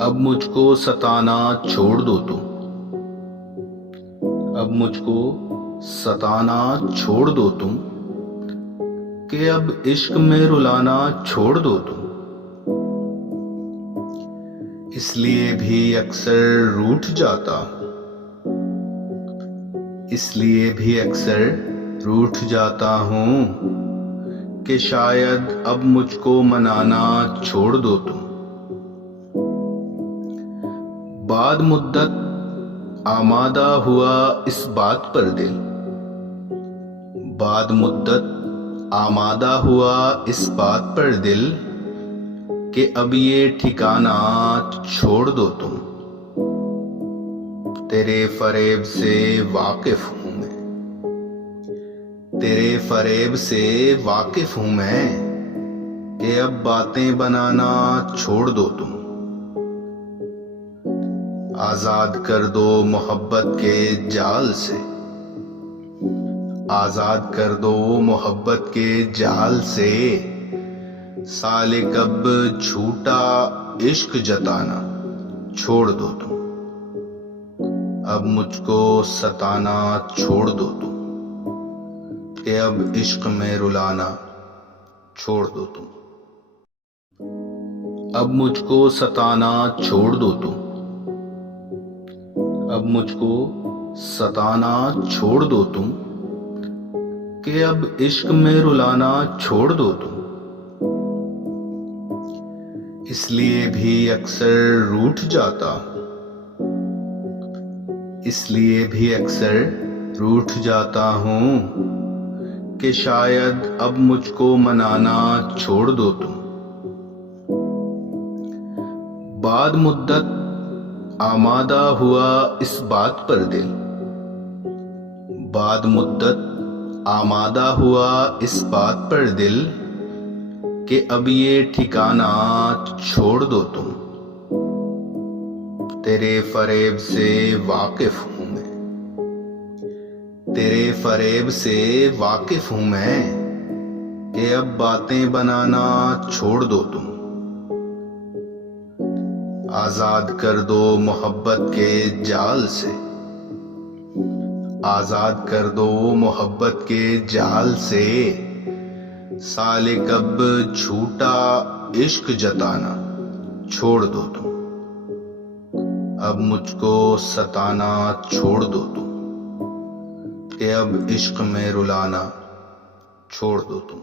اب مجھ کو ستانا چھوڑ دو تم، اب مجھ کو ستانا چھوڑ دو تم، کہ اب عشق میں رلانا چھوڑ دو تم۔ اس لیے بھی اکثر روٹھ جاتا ہوں، اس لیے بھی اکثر روٹھ جاتا ہوں، کہ شاید اب مجھ کو منانا چھوڑ دو تم۔ بعد مدت آمادہ ہوا اس بات پر دل، بعد مدت آمادہ ہوا اس بات پر دل، کہ اب یہ ٹھکانہ چھوڑ دو تم۔ تیرے فریب سے واقف ہوں میں، تیرے فریب سے واقف ہوں میں، کہ اب باتیں بنانا چھوڑ دو تم۔ آزاد کر دو محبت کے جال سے، آزاد کر دو محبت کے جال سے، سالک اب جھوٹا عشق جتانا چھوڑ دو تم۔ اب مجھ کو ستانا چھوڑ دو تم، کہ اب عشق میں رلانا چھوڑ دو تم۔ اب مجھ کو ستانا چھوڑ دو تم، اب مجھ کو ستانا چھوڑ دو تم، کہ اب عشق میں رلانا چھوڑ دو تم۔ اس لیے بھی اکثر روٹھ جاتا ہوں، اس لیے بھی اکثر روٹھ جاتا ہوں، کہ شاید اب مجھ کو منانا چھوڑ دو تم۔ بعد مدت آمادہ ہوا اس بات پر دل، بعد مدت آمادہ ہوا اس بات پر دل، کہ اب یہ ٹھکانہ چھوڑ دو تم۔ تیرے فریب سے واقف ہوں میں، تیرے فریب سے واقف ہوں میں، کہ اب باتیں بنانا چھوڑ دو تم۔ آزاد کر دو محبت کے جال سے، آزاد کر دو محبت کے جال سے، سالک اب جھوٹا عشق جتانا چھوڑ دو تم۔ اب مجھ کو ستانا چھوڑ دو تم، کہ اب عشق میں رلانا چھوڑ دو تم۔